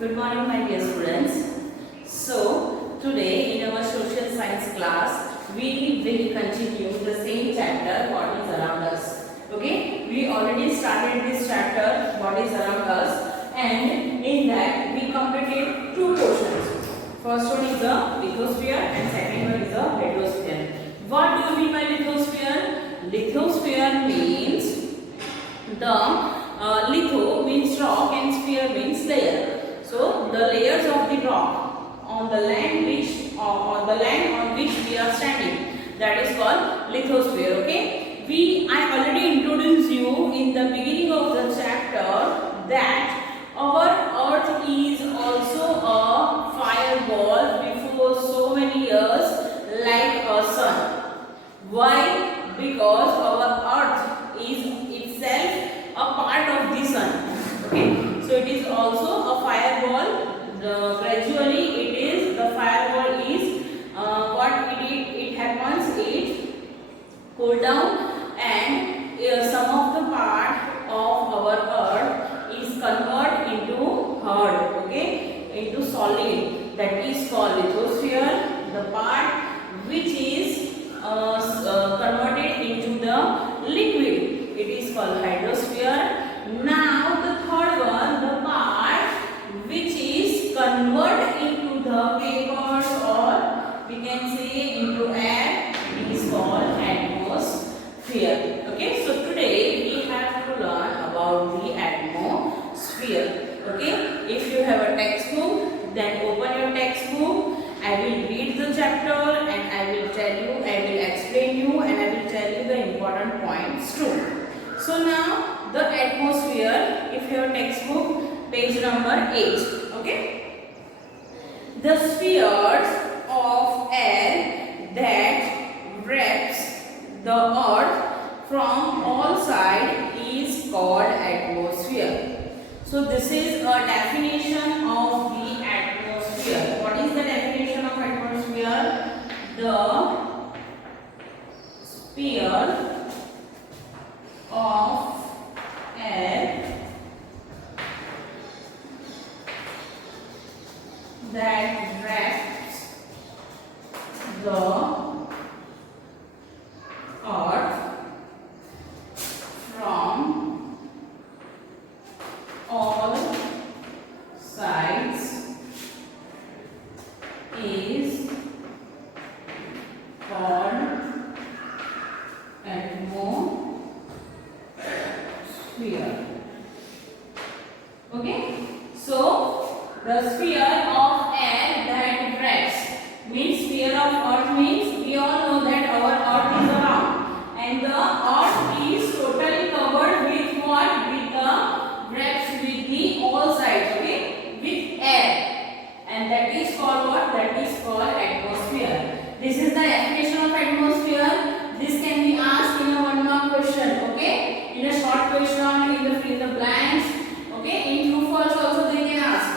Good morning, my dear students. So, today in our social science class, we will continue the same chapter, what is around us. Okay, we already started this chapter, what is around us, and in that we completed two portions. First one is the lithosphere and second one is the hydrosphere. What do you mean by lithosphere? Lithosphere means the litho means rock and sphere means layer. So the layers of the rock on the land on which we are standing, that is called lithosphere. Okay, I already introduced you in the beginning of the chapter that our earth is also a fireball before so many years like a sun. Why? Because our earth is itself a part of the sun. Okay, so it is also a fireball. Gradually the fireball is it happens, it cool down, and some of the part of our earth is converted into hard, into solid, that is called lithosphere. The part which is converted into the liquid, it is called hydrosphere. Now the third one, the part which is converted into the vapors, or we can say into air, it is called atmosphere. Okay, so today we have to learn about the atmosphere. Okay, if you have a textbook, then open your textbook. I will read the chapter and I will tell you, I will explain you, and I will tell you the important points too. So now the atmosphere, if your textbook, page number 8. Okay, the spheres of air that wraps the earth from all sides is called atmosphere. So this is a definition of the atmosphere. What is the definition of atmosphere? The sphere of air that wraps the earth from all sides is called atmosphere. Okay, so the sphere of air that wraps means sphere of earth means we all know that our earth is round, and the earth is totally covered with what? With the wraps with the all sides, okay, with air, and that is called what? That is called atmosphere. This is the definition of atmosphere. This can be asked in a one mark question, okay, in a short question, in the blanks, okay, in true false also they can ask.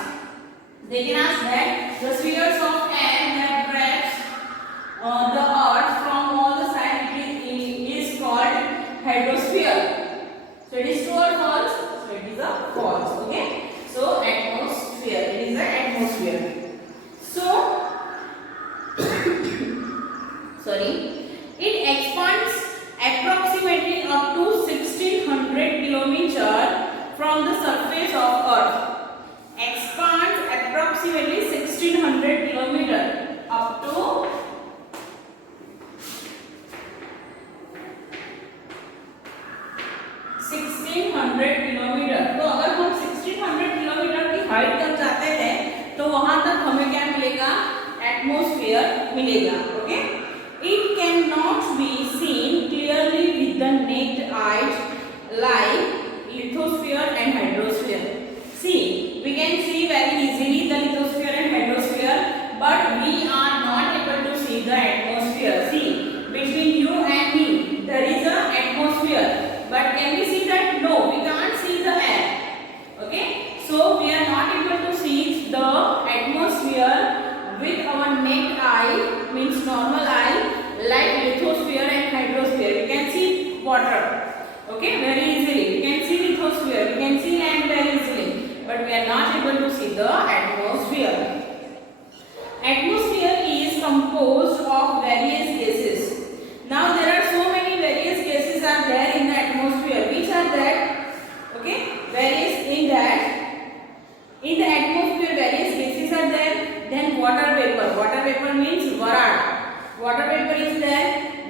They can ask that the spheres of air that wraps the earth from all the sides is called hydrosphere. So it is true or false? So it is a false. Okay. So atmosphere. It is the atmosphere. So sorry, it expands approximately up to 1600 kilometers from the surface of earth. Expands approximately 1600 kilometers up to 1600 kilometre. तो अगर हम 1600 kilometre की height तक जाते हैं तो वहां तक हमें क्या मिलेगा? एटमॉस्फेयर मिलेगा. Okay, it can not be seen clearly with the naked eyes like lithosphere and hydrosphere. See, we can see very easily the lithosphere and hydrosphere, but we are not able to see the atmosphere. See, between you and me there is a atmosphere, but can we see that? No, we can't see the air. Okay, so we are not able to see the atmosphere with our naked eye, means normal eye, like lithosphere and hydrosphere. We can see water, okay, very easily. We can see lithosphere, we can see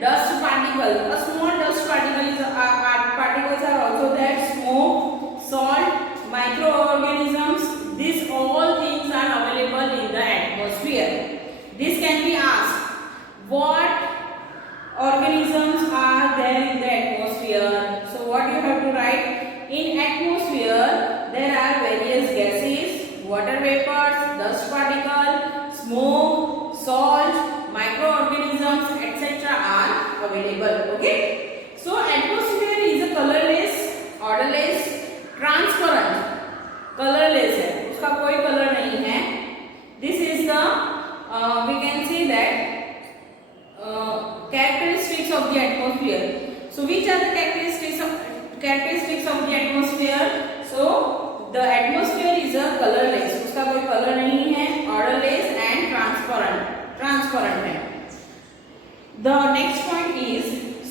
dust particle, a small dust particle is particles are also there, smoke, salt, microorganisms, these all things are available in the atmosphere. This can be asked, what organisms are there in the atmosphere? So what you have to write, in atmosphere there are various gases, water vapors, dust particle, smoke, salt, microorganisms, etc. are available. Okay, so atmosphere is a colorless, odorless, transparent, colorless है, उसका कोई color नहीं है. This is the we can say that characteristics of the atmosphere. So which are the characteristics of the atmosphere? So the atmosphere is a colorless, उसका कोई color नहीं है, odorless and transparent है. The next point is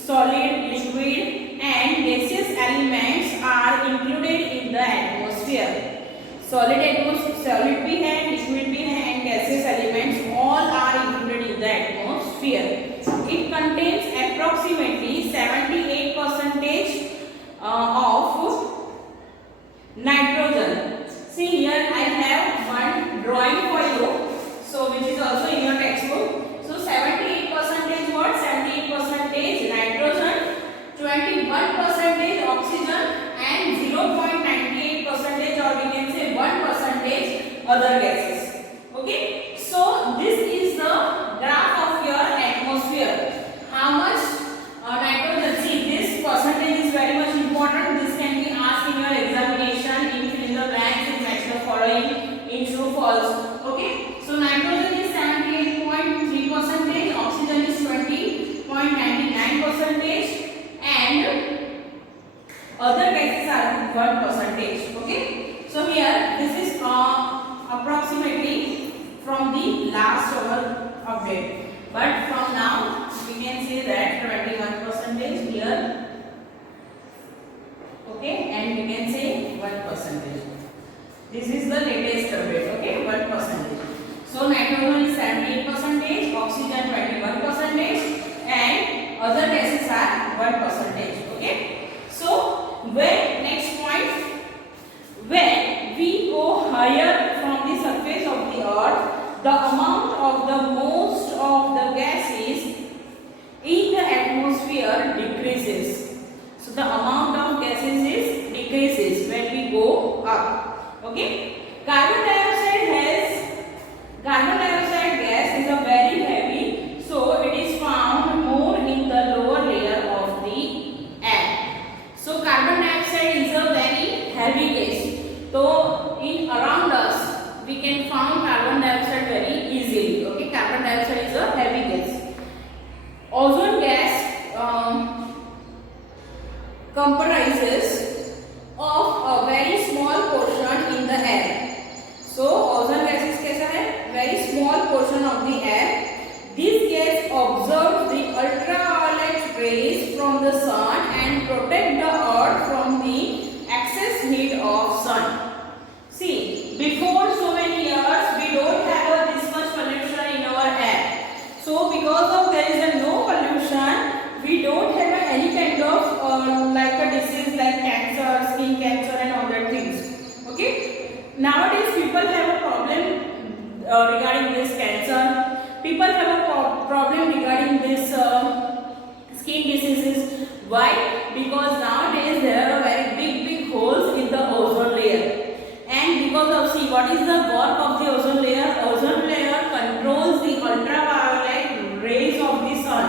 solid, liquid and gaseous elements are included in the atmosphere. solid भी है, liquid भी है and gaseous elements all are included in the atmosphere. It contains approximately 78% of nitrogen. See here I have one drawing for you, so which is also in your textbook. So 78% what? 78% nitrogen, 21% oxygen and 0.98% or we can say 1% other gases. Okay, so this is the graph of your atmosphere. How much nitrogen? See, this percentage is very much important. This can be asked in your examination, in fill in the blanks, in match the following, in true false. Okay, so nitrogen is 78.3%, oxygen is 20.99% and other gases are 1%. Okay, so here this is approximately from the last our update, but from now we can say that 21% here. Okay, and we can say 1%. This is the latest update. Okay, 1%. So nitrogen is 78%, oxygen 21% and other gases are 1%. Okay, so when next point, when we go higher from the surface of the earth, the amount of the most of the gases in the atmosphere decreases. So the amount of gases is decreases when we go up. Okay, carbon dioxide gas is a very heavy, so it is found more in the lower layer of the air. So carbon dioxide is a very heavy gas. So in around us we can find carbon dioxide very easily. Okay, carbon dioxide is a heavy gas. Ozone gas comprises of a very small portion in the air. So ozone gas is कैसा है? Very small portion of the air. This gas absorbs the ultraviolet rays from the sun and protect the earth from the excess heat of sun. See, before so many years we don't have this much pollution in our air. So because of there is no pollution, we don't have any kind of like a disease like cancer, skin cancer and all that things. Okay, nowadays people have a problem regarding this cancer. People have a problem regarding this skin diseases. Why? Because nowadays there are very big holes in the ozone layer, and because of, see, what is the work of the ozone layer? Ozone layer controls the ultraviolet rays of the sun.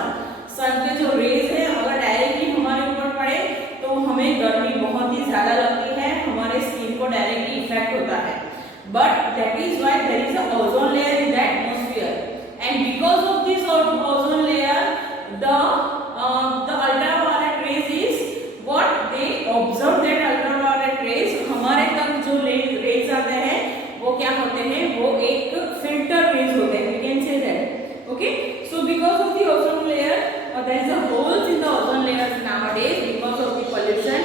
सन के जो raise है अगर directly हमारे ऊपर पड़े तो हमें गर्मी बहुत ही ज्यादा लगती है, हमारे स्किन को डायरेक्टली इफेक्ट होता है. But that is why there is a ozone layer in the atmosphere, and because of this ozone layer, the ultraviolet rays is what they observe. That ultraviolet rays हमारे तक जो rays आते हैं वो क्या होते हैं? वो एक filter rays होते हैं. We can say that. Okay. So because of the ozone layer, there is a holes in the ozone layers nowadays because of the pollution,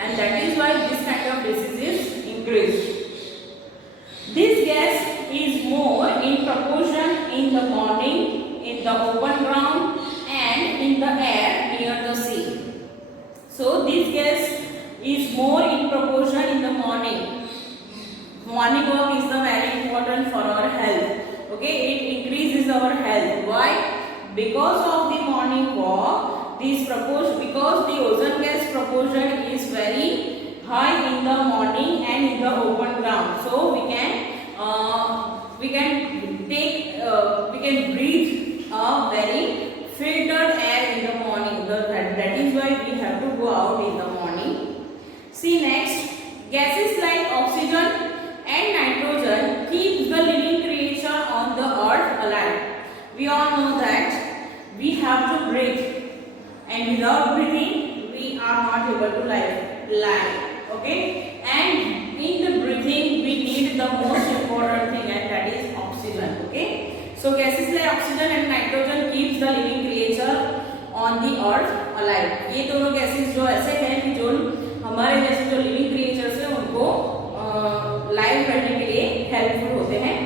and that is why this kind of diseases increased. This gas is more in proportion in the morning in the open ground So this gas is more in proportion in the morning. Morning walk is the very important for our health. Okay, it increases our health. Why? Because of the morning walk, this proportion, because the ozone gas proportion is very high in the morning and in the open ground. So we can breathe a very filtered air in the morning. That is why we have to go out in the morning. See next, gases like oxygen and nitrogen keep the living creature on the earth alive. We all know that we have to breathe, and without breathing we are not able to live. Okay, and in the breathing we need the most important thing, and that is oxygen. Okay, so gases like oxygen and nitrogen keeps the living creature on the earth alive. ये दोनों gases जो ऐसे हैं कि जो हमारे जैसे जो living creatures हैं उनको लाइव करने के लिए हेल्पफुल होते हैं.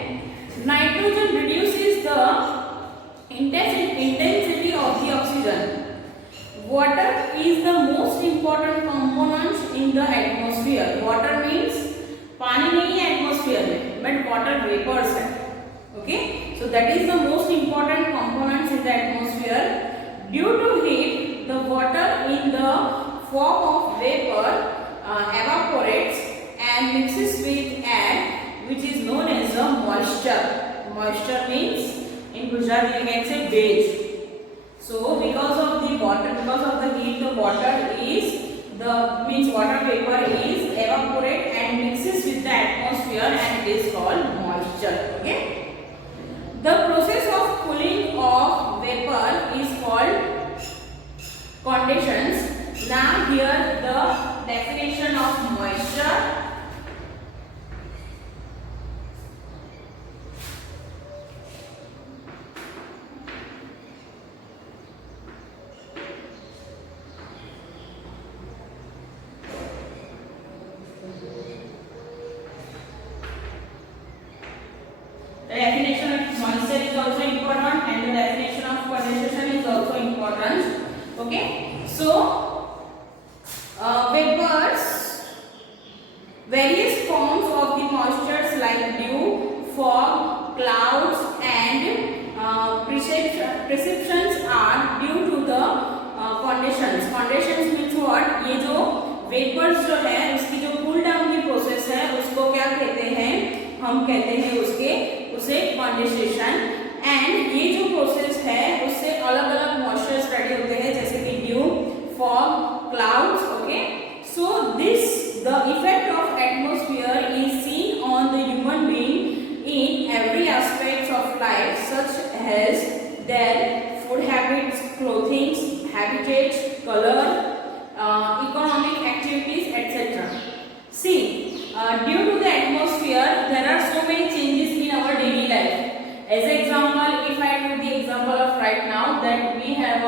Nitrogen reduces the intensity of the oxygen. Water is the most important component in the atmosphere. Water means पानी नहीं है एटमॉस्फेयर में, बट वाटर वेपर्स है. Okay, so that is the most important components in the atmosphere. Due to heat the water in the form of vapour evaporates and mixes with air, which is known as the moisture. Moisture means in Gujarati we can say bhej. So because of the water, because of the heat, the water vapor is evaporate and mixes with the atmosphere, and it is called moisture. Okay, the process of cooling of vapor is called condensations. Now here the definition of moisture. The definition of moisture is also important, and the definition of condensation is also important. Okay, so vapors, various forms of the moistures like dew, fog, clouds, and precipitations are due to the conditions. Conditions means what? ये जो vapors जो है उसकी जो cool down की process है उसको क्या कहते हैं? हम कहते हैं उसे condensation. And ये जो process है उससे अलग अलग moisture study होते हैं, जैसे कि dew, fog, clouds. Okay, so the effect of atmosphere is seen on the human being in every aspect of life, such as their food habits, clothing, habitat, color, economic activities, etc. See, due to the atmosphere there are so many changes in our daily life. As an example, if I take the example of right now, that we have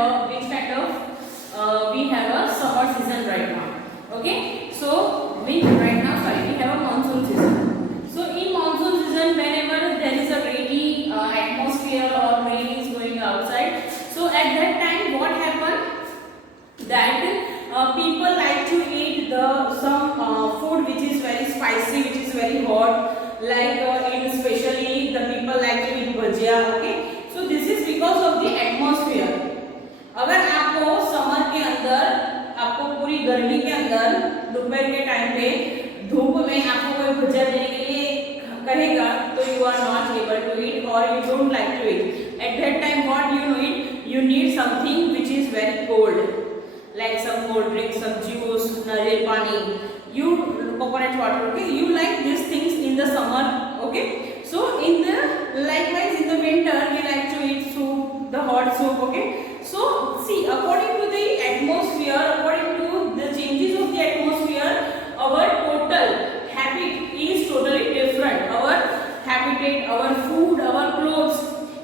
a summer season right now. Okay, so we have a monsoon season. So in monsoon season, whenever there is a rainy atmosphere or rain is going outside, so at that time what happens, that people like to eat some food which is very spicy, which is very hot, like especially the people like to eat bhajia. Okay, so this is because of the atmosphere. अगर आपको summer के अंदर, आपको पूरी गर्मी के अंदर दोपहर के टाइम पे धूप में आपको कोई भुजिया देने के लिए कहेगा, तो you are not able to eat और you don't like to eat. At that time what you need? You need something which is very cold, like some cold drink, some juice, nariyal pani, coconut water. Okay, you like these things in the summer. Okay, so likewise in the winter we like to eat soup, the hot soup. Okay, so see, according to the atmosphere, according to the changes of the atmosphere, our total habit is totally different. Our habitat, our food, our clothes.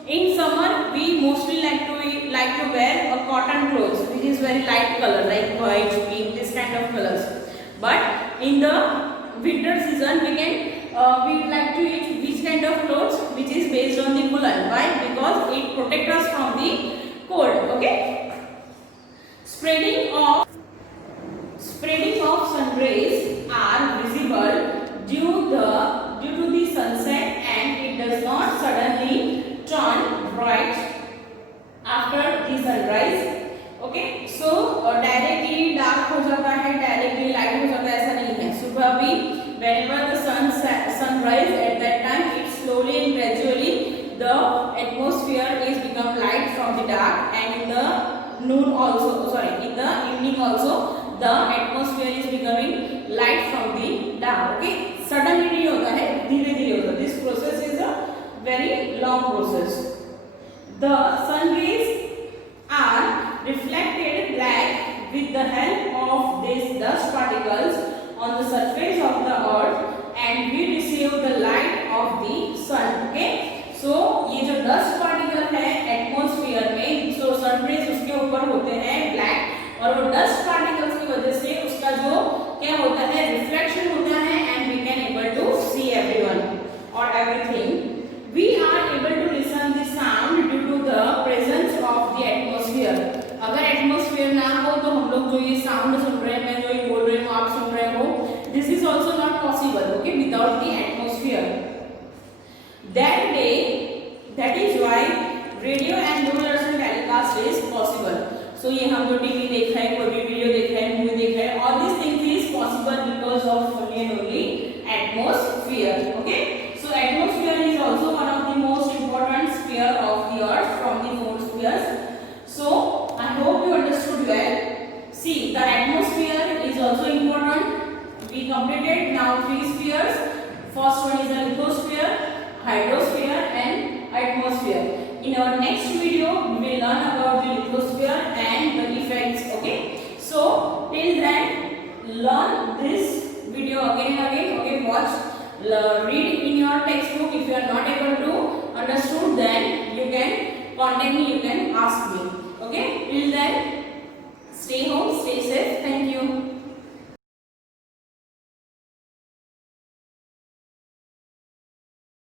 In summer we mostly like to wear a cotton clothes which is very light color, like white, pink, this kind of colors. But in the winter season we like to eat which kind of clothes, which is based on the woolen. Why? Because it protects us from the cold. Okay, spreading of sun rays are visible due to the sunset, and it does not suddenly turn bright after the sunrise. Okay, so directly dark हो जाता है, directly light हो जाता है, ऐसा नहीं है. सुबह भी whenever the sunrise at that time, it slowly and gradually the atmosphere is become light from the dark, and in the noon also, sorry, in the evening also the atmosphere is becoming light from the dark. Okay, suddenly नहीं होता है, धीरे धीरे होता है. This process is a very long process. The sun rays are reflected black with the help of these dust particles on the surface of the earth, and we receive the light of the sun. Okay, so ये जो dust particle है atmosphere में, so sun rays उसके ऊपर होते हैं black, और वो dust particles की वजह से उसका जो क्या होता है, रिफ्लेक्शन होता है, and we can able to see everyone or everything. We are able to listen the sound due to the presence of the atmosphere. अगर एटमॉस्फेयर ना हो तो हम लोग जो ये साउंड सुन रहे हैं, मैं जो ये बोल रही हूँ, आप सुन रहे हो, this is also not possible, okay, without the atmosphere. That is why radio and Doordarshan telecast is possible. So ये हम जो टीवी देख रहे हैं, कोई भी वीडियो देख रहे हैं, मूवी देख रहे हैं, all this things is possible because of only and only atmosphere. Okay, so atmosphere is also one of the most important sphere of the earth from the four spheres. So I hope you understood well. See, the atmosphere is also important. We completed now 3 spheres. First one is the lithosphere, hydrosphere and atmosphere. In our next video we will learn about the lithosphere and the effects. Okay, so till then learn this video again and again. Okay, watch, read in your textbook. If you are not able to understood, then you can contact me, you can ask me. Okay, till then stay home, stay safe. Thank you.